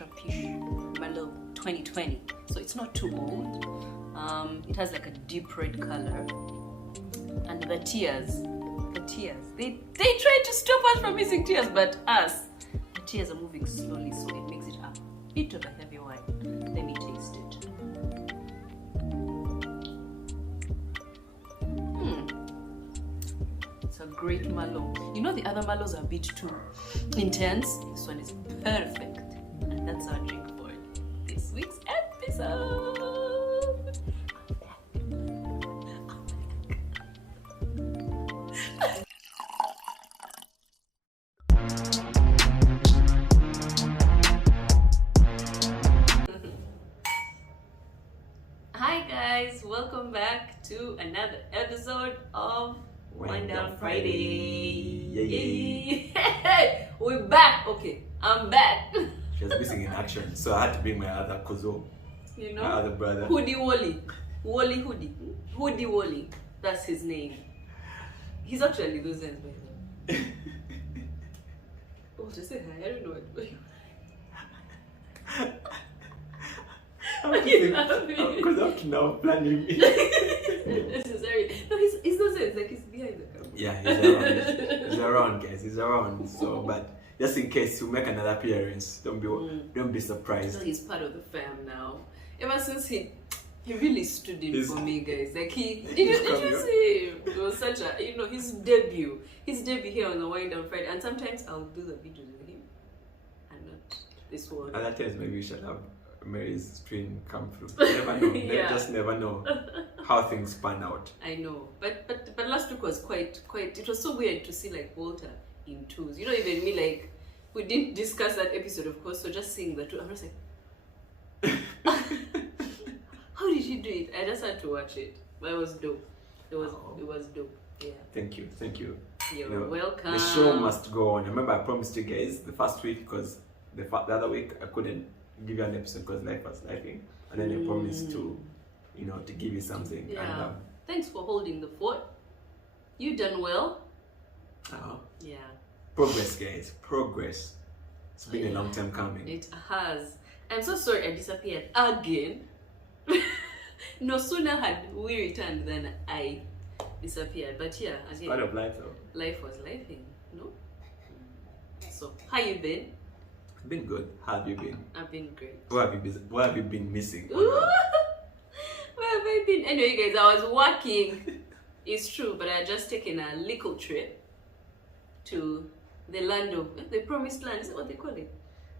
Ultra Pish Merlot 2020. So it's not too old. It has like a deep red color. And the tears, they try to stop us from using tears, but the tears are moving slowly, so it makes it a bit of a heavy wine. Let me taste it. It's a great Merlot. You know the other Merlots are a bit too intense. This one is perfect. And that's our drink for this week's episode. Hi guys, welcome back to another episode of Wind Down Friday. Yay. We're back. Okay, I'm back. She was missing in action, so I had to bring my other kozo, You know, my other brother. Hoodie Wally. That's his name. He's actually losing, by the way. Oh, just say hi. I don't know what. Because up to now planning. Necessary. No, he's not saying, it's like he's behind the camera. Yeah, he's around. He's around, guys. He's around. So, but just in case you make another appearance, don't be surprised. So he's part of the fam now. Ever since he really stood in for me, guys. Like did you see him? It was such a his debut here on the Wind Down Friday. And sometimes I'll do the videos with him and not this one. Other times maybe we should have Mary's stream come through. You never know. Yeah. Just never know how things pan out. I know, but last week was quite. It was so weird to see like Walter in twos. Even me, like we didn't discuss that episode, of course. So just seeing the two, I'm just like, how did he do it? I just had to watch it, but it was dope. It was dope. Yeah. Thank you. You're welcome. The show must go on. Remember, I promised you guys the first week because the other week I couldn't give you an episode because life was lifing, and then I promised to give you something. Yeah. And, thanks for holding the fort. You done well. Yeah. Progress, guys. Progress. It's been a long time coming. It has. I'm so sorry I disappeared again. No sooner had we returned than I disappeared. But yeah, again. It's part of life, though. Life was lifing, no? So, how you been? I've been good. How have you been? I've been great. What have you been missing? Where have I been? Anyway, guys, I was working. It's true, but I just taken a little trip to the land of the promised land. Is that what they call it?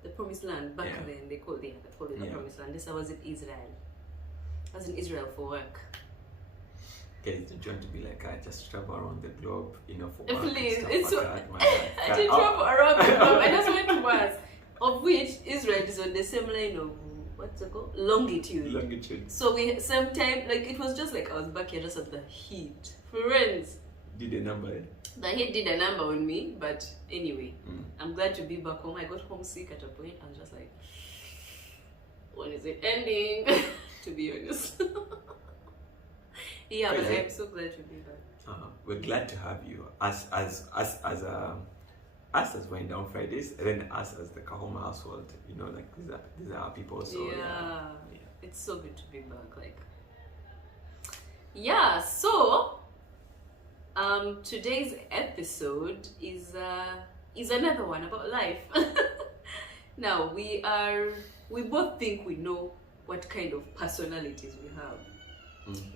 The promised land. Back then, they called it the promised land. This I was in Israel. I was in Israel for work. Guys, don't try to be like I just travel around the globe, for work. Please, and it's stuff so. like that. I did travel around the globe. I just went to Mars, of which Israel is on the same line of what's it called? Longitude. So we sometime it was just like I was back here just at the heat. Friends. Did a number. The heat did a number on me, but anyway, I'm glad to be back home. I got homesick at a point. I was just like, when is it ending? To be honest. Yeah, but I'm so glad to be back. We're glad to have you us as Wind Down Fridays, and then us as the Kahoma household. These are our people. So yeah, it's so good to be back. So today's episode is another one about life. Now we both think we know what kind of personalities we have,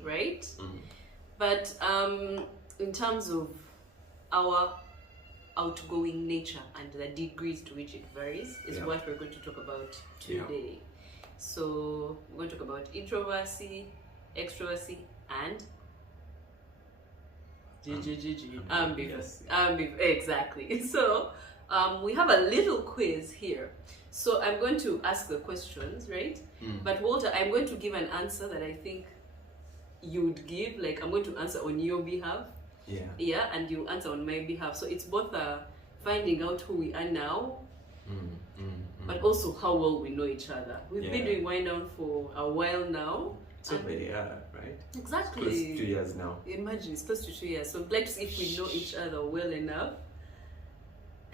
right? But in terms of our outgoing nature and the degrees to which it varies is what we're going to talk about today. So we're going to talk about introversy, extroversy, and ambivert. Exactly. So we have a little quiz here. So I'm going to ask the questions, right? But Walter, I'm going to give an answer that I think you'd give. I'm going to answer on your behalf. Yeah, and you answer on my behalf. So it's both finding out who we are now, but also how well we know each other. We've been doing Wind Down for a while now. So very right? Exactly. Close to 2 years now. Imagine, it's close to 2 years. So I'd like to see if we know each other well enough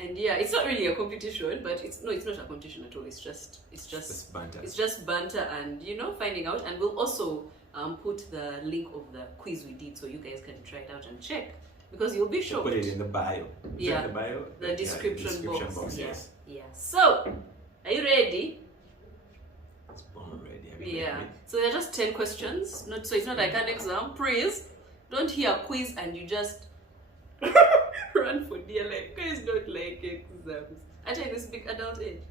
And yeah, it's not really a competition, but it's not a competition at all. It's just banter. It's just banter and finding out. And we'll also put the link of the quiz we did so you guys can try it out and check, because you'll be shocked. Put it in the bio. Yeah, the bio. The description box. Yes. Yeah. So, are you ready? I'm ready. Yeah. So they're just 10 questions. So it's not like an exam. Please don't hear quiz and you just run for dear life. Guys don't like exams. At this big adult age.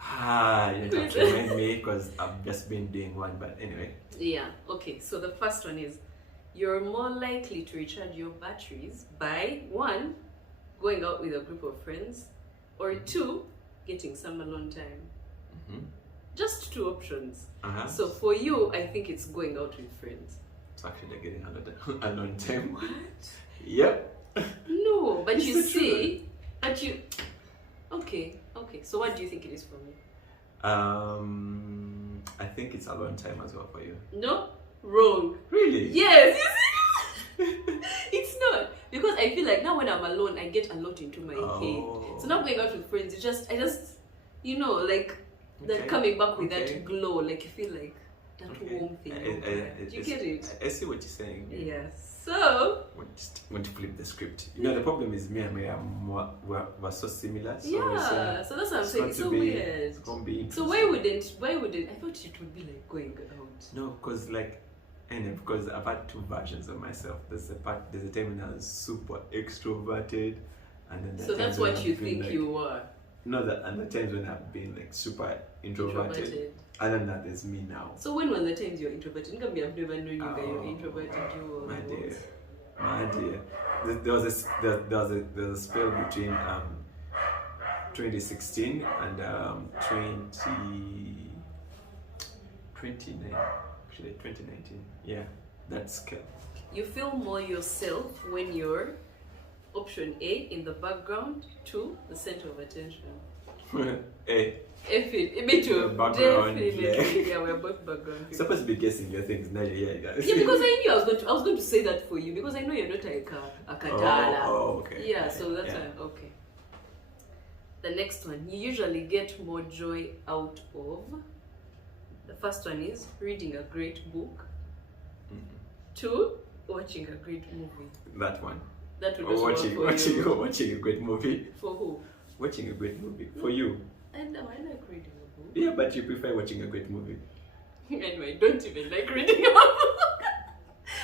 You don't have to remind me because I've just been doing one, but anyway. Yeah. Okay. So the first one is, you're more likely to recharge your batteries by 1, going out with a group of friends, or 2, getting some alone time. Mm-hmm. Just 2 options. Uh-huh. So for you, I think it's going out with friends. It's actually getting alone time. What? Yep. No, but It's you the see, okay. So what do you think it is for me? I think it's alone time as well for you. No, wrong. Really? Yes, you see? It's not, because I feel like now when I'm alone, I get a lot into my head. So now going out with friends, I just like that coming back with that glow, like you feel like that warm thing. Do you get it? I see what you're saying. Yes. So want to flip the script. The problem is me and Mary we're so similar. So yeah. So that's what I'm saying. It's so weird. It's gonna be interesting. So why wouldn't? I thought it would be like going out. No, because because I've had 2 versions of myself. There's a time when I was super extroverted, and then so that's what you think you were. No, and the times when I've been like super introverted. And then that is me now. So when were the times you're introverted? I've never known you guys. You're introverted. My dear. There was a spell between 2016 and 2019. Yeah, that's scale. You feel more yourself when you're option A, in the background, 2, the center of attention. A. Me too. Background. Yeah, we're both background people. Supposed to be guessing your things now. Yeah, guys. Yeah, because I knew I was going to say that for you, because I know you're not like a kadala. Oh, okay. Yeah, so that's okay. The next one, you usually get more joy out of. The first one is reading a great book. 2, watching a great movie. That one. That would also work for you. Watching a great movie. For who? Watching a great movie. For you. I know, I like reading a book. Yeah, but you prefer watching a great movie. Anyway, I don't even like reading a book.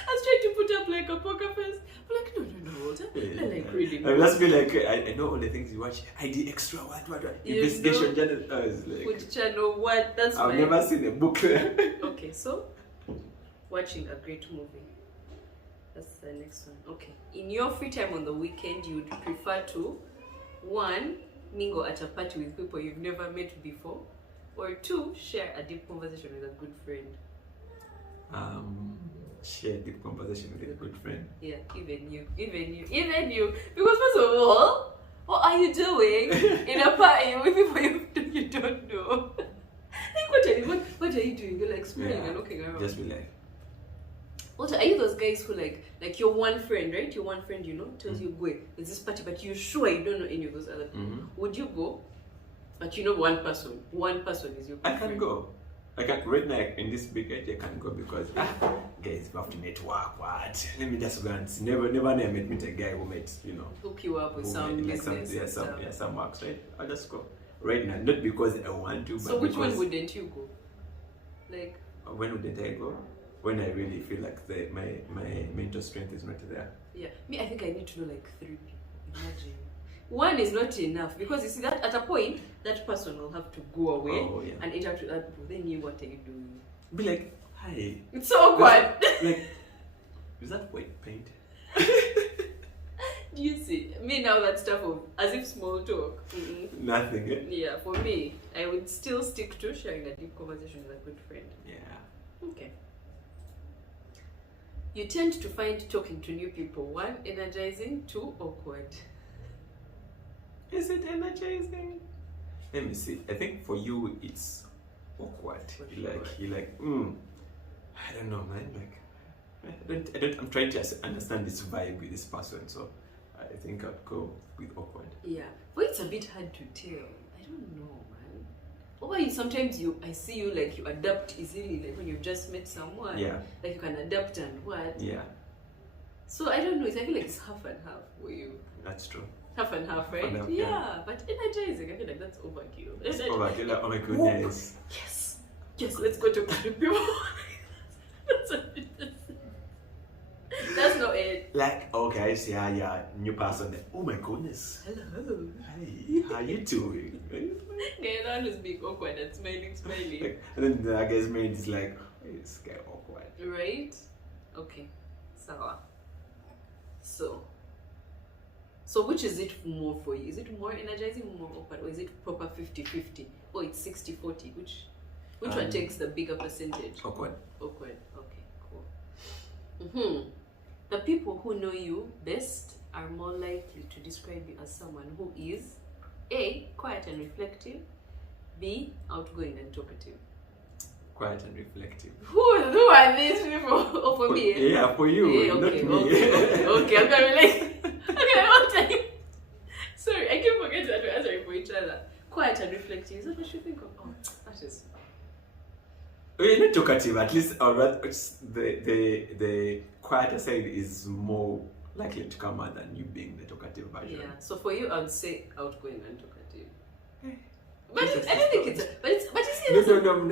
I was trying to put up like a poker face. I'm like, no, Walter. I like reading. I must be like, I know all the things you watch. I did extra what? Investigation channel. I was like, food channel, what? That's I've never seen a book. Okay, so watching a great movie. That's the next one. Okay. In your free time on the weekend, you would prefer to 1, mingle at a party with people you've never met before, or 2, share a deep conversation with a good friend. Share deep conversation with a good friend. Yeah, even you. Because first of all, what are you doing in a party with people you don't know? Like, what are you doing? You're like smiling and looking around. Just be like, what are you those guys who like your one friend, right? Your one friend, tells you go, there's this party, but you're sure you don't know any of those other people. Would you go? But one person is your I can go. I can right now in this big age. I can go because guys, we have to network. What? Let me just go and see. Never meet a guy who met hook you up with some business some works, right? I'll just go right now, not because I want to. So but which one wouldn't you go? Like when wouldn't I go? When I really feel like my mental strength is not there. Yeah, me, I think I need to know like 3 people. Imagine. 1 is not enough, because you see that at a point that person will have to go away and interact with other people. Then what are you doing? Be like, hi. It's so awkward. Like, is that white paint? Do you see? Me now, that stuff of as if small talk. Nothing. Eh? Yeah, for me, I would still stick to sharing a deep conversation with a good friend. Yeah. Okay. You tend to find talking to new people 1, energizing, 2, awkward. Is it energizing? Let me see. I think for you it's awkward. You're like, I don't know, man. Like, I'm trying to understand this vibe with this person. So I think I'd go with awkward. Yeah. But it's a bit hard to tell. I don't know, man. Or you sometimes I see you like you adapt easily, like when you've just met someone. Yeah. Like you can adapt and what. Yeah. So I don't know. I feel like it's half and half for you. That's true. Half and half, right? Half and half, yeah. yeah. But energizing, I feel like that's overkill. It's like, Overkill, like, oh my goodness. yes. Yes, let's go to other people. That's not it. Like, okay, I see, yeah, new person there. Oh my goodness. Hello. Hey, how you doing? Yeah, that one is being awkward and smiling. Like, and then the guy's mate is like, oh, this guy awkward. Right? Okay. Sawa. So which is it more for you? Is it more energizing, more awkward, or is it proper 50-50? Or it's 60-40? Which one takes the bigger percentage? Awkward. Awkward. Okay, cool. The people who know you best are more likely to describe you as someone who is A, quiet and reflective, B, outgoing and talkative. Quiet and reflective. Who are these people? Oh, for me? Yeah, for you, Yeah, not okay, me. okay, I'm gonna be like, okay, one time. Sorry, I keep forgetting that we're answering for each other. Quiet and reflective. Is that what you think of? Oh, that is. You're not talkative, at least the quieter side is more likely to come out than you being the talkative version. Yeah. So for you, I would say outgoing and talkative. Hey. But I don't think it's. But you see, No,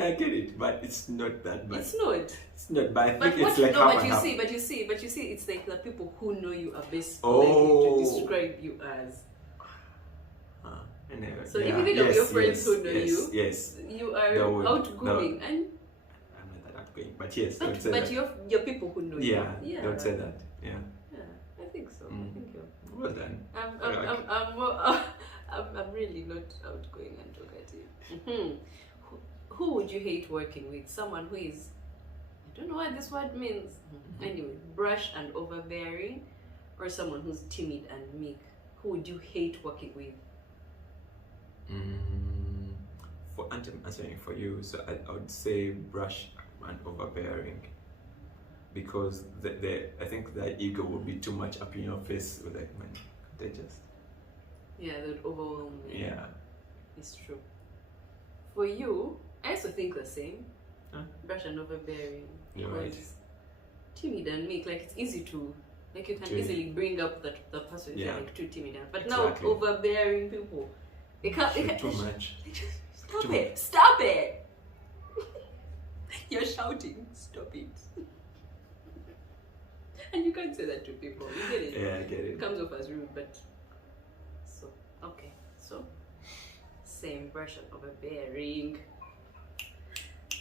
I get it, but it's not that bad. it's not. It's not bad. I But think what it's like no, half but and you half. see, but you see, it's like the people who know you are best Oh. likely to describe you as. Anyway, So if you think of your friends who know yes, you are That would- outgoing and I'm not that outgoing, but yes, I would say but that. your people who know you. Yeah, I would say that. Yeah, Yeah, I think so. I think you're. well done. I'm really not outgoing and talkative. Who would you hate working with? Someone who is, I don't know what this word means. Anyway, brash and overbearing, or someone who's timid and meek? Who would you hate working with? For answering for you, so I would say brash and overbearing, because I think the ego would be too much up in your face. With like, man, they just. Yeah, that would overwhelm me. Yeah. It's true. For you, I also think the same. Huh? Brash and overbearing. You're right. Because timid and meek, like it's easy to, like you can Too- easily bring up that the person is Yeah. like too timid. But Exactly. now overbearing people, they can't. Too much. Stop Too it! Stop it! You're shouting. Stop it! And you can't say that to people. You get it? Yeah, I get It it. comes off as rude, but so same brash and overbearing.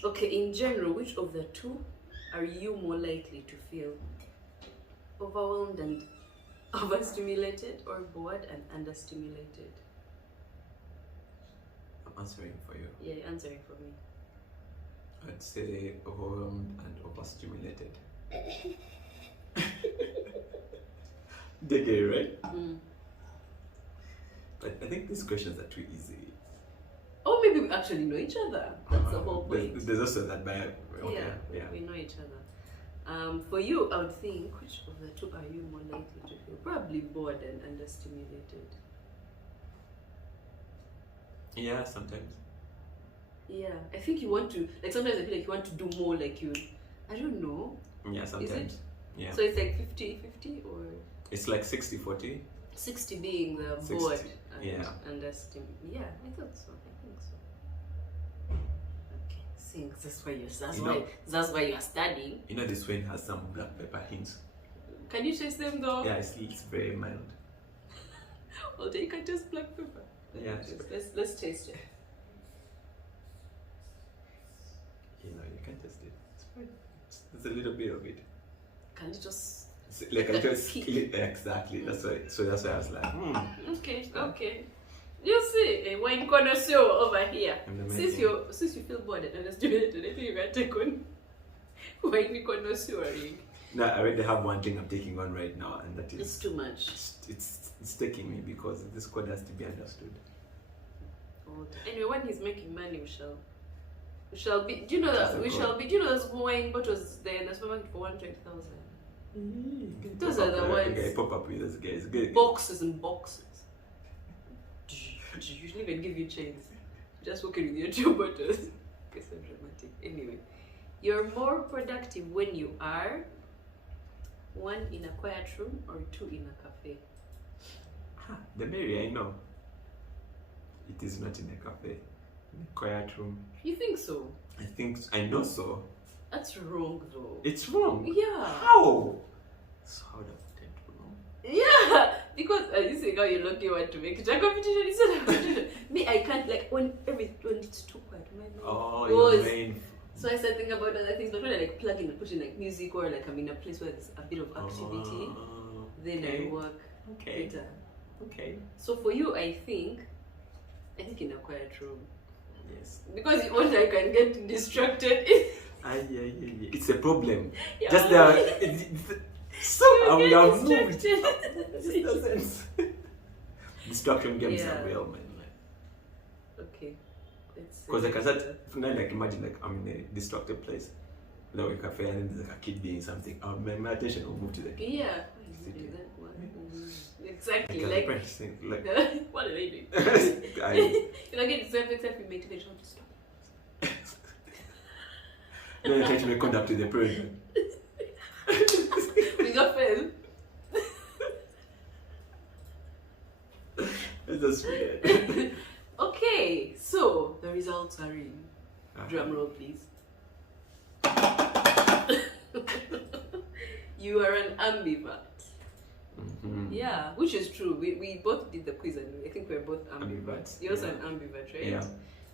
Okay, in general, which of the two are you more likely to feel? Overwhelmed and overstimulated, or bored and understimulated? I'm answering for you. Yeah, you're answering for me. I'd say overwhelmed and overstimulated. They get it, right? But I think these questions are too easy. Or maybe we actually know each other. That's the whole point. There's also that by okay, Yeah, we know each other. For you, I would think, which of the two are you more likely to feel? Probably bored and understimulated. Yeah, sometimes. Yeah, I think you want to, like sometimes I feel like you want to do more, like you, I don't know. Yeah, sometimes. Yeah. So it's like 50-50 or? It's like 60-40. 60 being the 60, bored and yeah. understimulated. Yeah, I thought so. I think so. Okay, see, that's why you are studying. You know this wine has some black pepper hints. Can you taste them though? Yeah, it's very mild. Well, you can taste black pepper. Yeah. Let's taste it. You know, you can taste it. It's fine. It's a little bit of it. Can you just? It's like I just exactly. That's why. So that's why I was like, Okay. You see, a wine connoisseur over here. Since you feel bored and understimulated, I think you can take on wine connoisseuring. No, I already have one thing I'm taking on right now, and that is It's too much. It's taking me because this code has to be understood. Anyway, when he's making money, we shall be. Do you know that we shall be? Do you know those wine bottles there in the supermarket for 120,000? Those are the ones. Okay, pop up with those guys. Good. Boxes and boxes. Do you usually even give you chains? Just walking with your two bottles. Okay, so dramatic. Anyway, you're more productive when you are 1 in a quiet room or 2 in a cafe. The Mary I know. It is not in a cafe. In a quiet room. You think so? I know so. That's wrong though. It's wrong. Yeah. How? So how does it tend to wrong? Yeah, because you see how you lucky want to make it a competition instead of competition. Me, I can't like when it's too quiet. My mind Your goes. brain. So I start thinking about other things, but when I like plug in and put in like music or like I'm in a place where there's a bit of activity, then okay. I work Okay. better. Okay. So for you, I think in a quiet room. Yes. Because you want I can get distracted. Yeah. It's a problem. Yeah. Just there. Somehow we have moved. distracted. It doesn't. Distraction games Yeah. are real, man. Okay. Let's Because like I said, like imagine like I'm in a distracted place, like a cafe, and then there's like a kid doing something. My attention will move to the kid. Yeah. Sitting. Exactly. Like, Like, pressing, like what are they doing? I, You know, get yourself except you make it to stop. then I try to make contact with the parent. We got fail. It's just weird. Okay, so the results are in. Drum roll, please. You are an ambivert. Mm-hmm. Yeah, which is true. We both did the quiz and I think we're both ambiverts. You're also an ambivert, right? Yeah.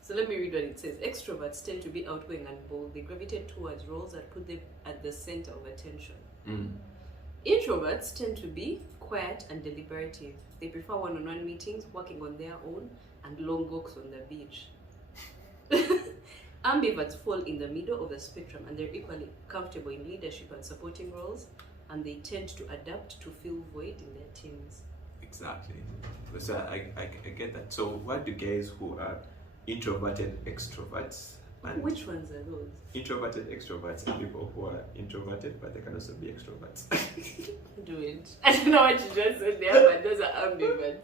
So let me read what it says. Extroverts tend to be outgoing and bold. They gravitate towards roles that put them at the center of attention. Introverts tend to be quiet and deliberative. They prefer one-on-one meetings, working on their own, and long walks on the beach. Ambiverts fall in the middle of the spectrum and they're equally comfortable in leadership and supporting roles, and they tend to adapt to fill void in their teams. Exactly. So I get that. So what do guys who are introverted extroverts and Which ones are those? introverted extroverts are people who are introverted but they can also be extroverts. Do it. I don't know what you just said there, but those are ambiverts.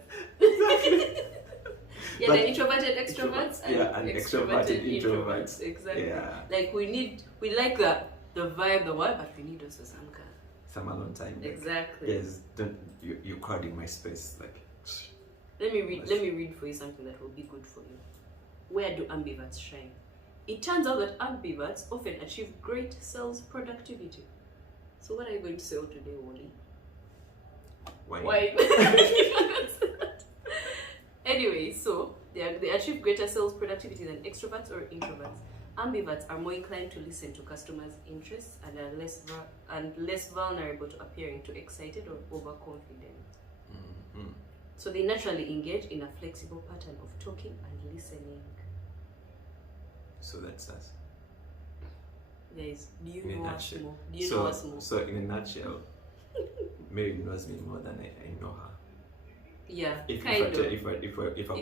Yeah, But the introverted extroverts and extroverted introverts. Exactly. Yeah. Like we like the vibe, the vibe, but we need also Some alone time. Like, exactly. yes, you're crowding my space. Like, Let me read for you something that will be good for you. Where do ambiverts shine? It turns out that ambiverts often achieve great sales productivity. So what are you going to sell today, Wally? why? Anyway, so they achieve greater sales productivity than extroverts or introverts. Ambiverts are more inclined to listen to customers' interests and are less vulnerable to appearing too excited or overconfident. Mm-hmm. So they naturally engage in a flexible pattern of talking and listening. So that's us. Guys, do you In a know us nutshell. more? Do you know us more? So in a nutshell, Mary knows me more than I know her. Yeah, If I'm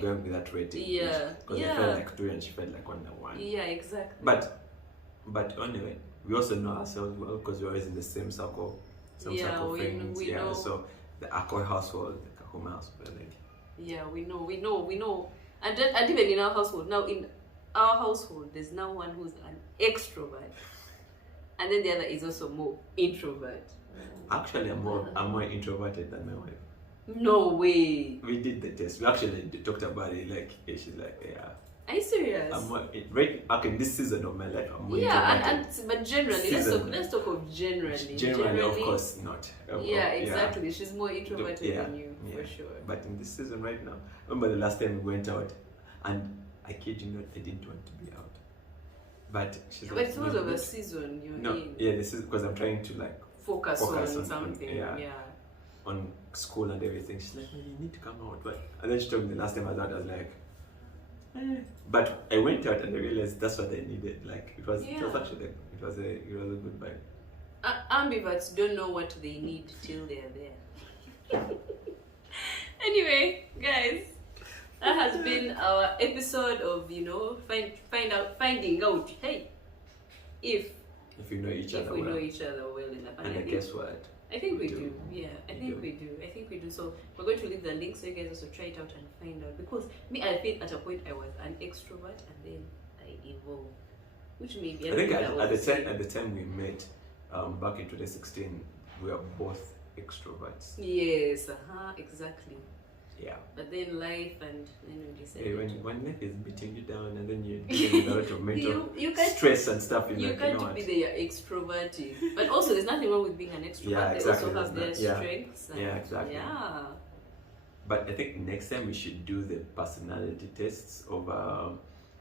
going with that rating, Yeah, because I felt like 2 and she felt like 1. Yeah, exactly. But anyway, we also know ourselves well because we're always in the same circle, circle of friends. we know. So the Akoi household, the Kahuma household, like, Yeah, we know. And even in our household, now in our household, there's now one who's an extrovert. And then the other is also more introvert. actually, I'm more introverted than my wife. No way. We did the test. We actually talked about it. Like, she's like, yeah. Are you serious? I'm more, right. Okay, this season of my life, I'm more yeah, introverted. but generally, Season. let's talk of generally. Generally, of course not. Yeah, exactly. She's more introverted Yeah, than you, for sure. But in this season right now, remember the last time we went out, and I kid you not, I didn't want to be out. But she's But like, it's because of the season you're in. Yeah, this is because I'm trying to like Focus on something. yeah. on school and everything. She's like, "Man, you need to come out." But and then she told me the last time I was out, I was like, But I went out and I realized that's what I needed. Like it was actually it was a good vibe. Ambiverts don't know what they need till they're there. Anyway, guys, that has been our episode of finding out. Hey, if we know each other we well. know each other well enough, And guess what? I think we do. do. Yeah, I We think do. we do. I think we do. So we're going to leave the link so you guys also try it out and find out. Because me, I feel at a point I was an extrovert and then I evolved, which maybe I think don't know at that was the time we met, back in 2016, we were both extroverts. Yes, exactly. Yeah. But then life and then we decided. Hey, when life is beating you down and then you're dealing with a lot of mental you can't, stress and stuff, you like, can't you know be what? there extroverted. But also, there's nothing wrong with being an extrovert. Yeah, They exactly. also have their There's not- strengths. And, yeah, exactly. Yeah. But I think next time we should do the personality tests of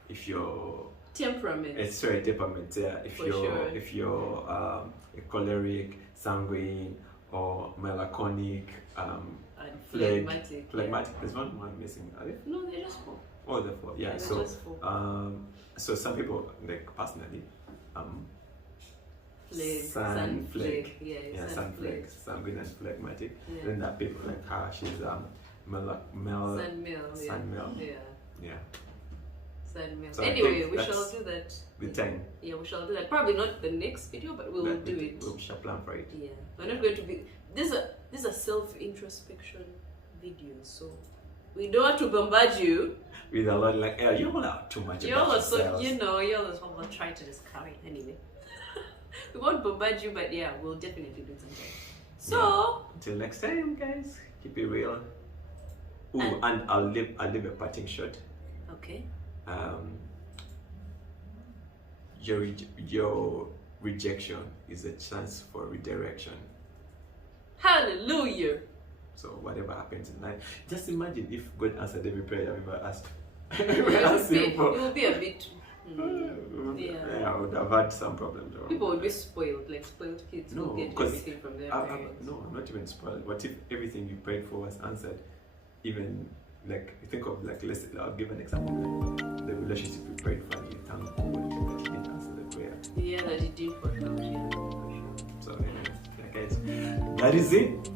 if you're Temperament. sorry, temperament. Yeah, For sure. if you're a choleric, sanguine, or melancholic, And phlegmatic. phlegmatic. There's one more missing. Are they? No, they're just four. Oh, the four. Yeah. They're So just four. so some people, like personally, Flag. sun flag. Yeah, Sun flag, sanguine and phlegmatic. Yeah. Then there are people like her. She's Sun mill. Yeah. Sun mill. Yeah. Yeah. Sun mill. So I anyway, think we shall that's do that. with time. Yeah, we shall do that. Probably not the next video, but we will do it. We shall plan for it. Yeah, we're not going to be. This is a self-introspection video, so we don't want to bombard you. With a lot like, you all are too much You about all are so, yourselves. you know, you all are so trying to just carry anyway. We won't bombard you, but yeah, we'll definitely do something. So Until next time, guys, keep it real. Ooh, And- and I'll leave a parting shot. okay, Your rejection is a chance for redirection. hallelujah. So whatever happens in life, just imagine if God answered every prayer I've ever asked. It will be a bit. Yeah, I would have had some problems. People would be spoiled, like spoiled kids No, who get 'cause everything from their parents. No, I'm not even spoiled. What if everything you prayed for was answered? Even like think of like I'll give an example. Like, the relationship you prayed for, and you thank God that He didn't answer the prayer. Yeah, that it did for out. Yeah, for sure. So anyway, yeah, guys, that is it.